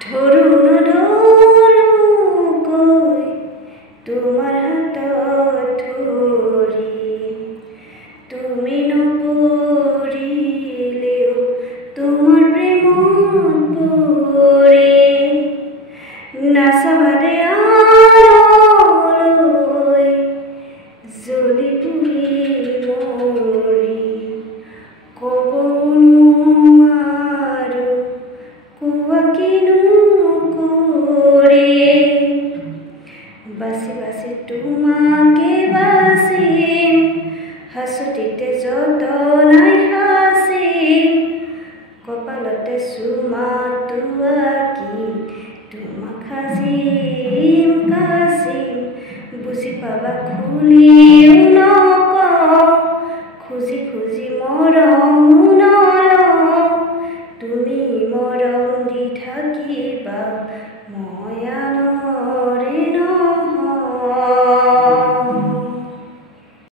ধৰো নধৰোকৈ তোমাৰ হাতত ধৰি তুমি নপৰিলেও তোমাৰ প্ৰেমত পৰি নাচাবাদে আনলৈ জ্বলি পুৰি মৰি ক'ব নোৱাৰো কোৱা কিনো কৰি বাচি বাচি তোমাকে বাচিম হাঁচতিতে যতনাই সাচিম কপালতে চুমাটো আঁকি তোমাক সাজিম কাচিম বুজি পাবা খুলিও নকওঁ খুজি খুজি মৰমো নলওঁ তুমি মৰম দি থাকিবা মই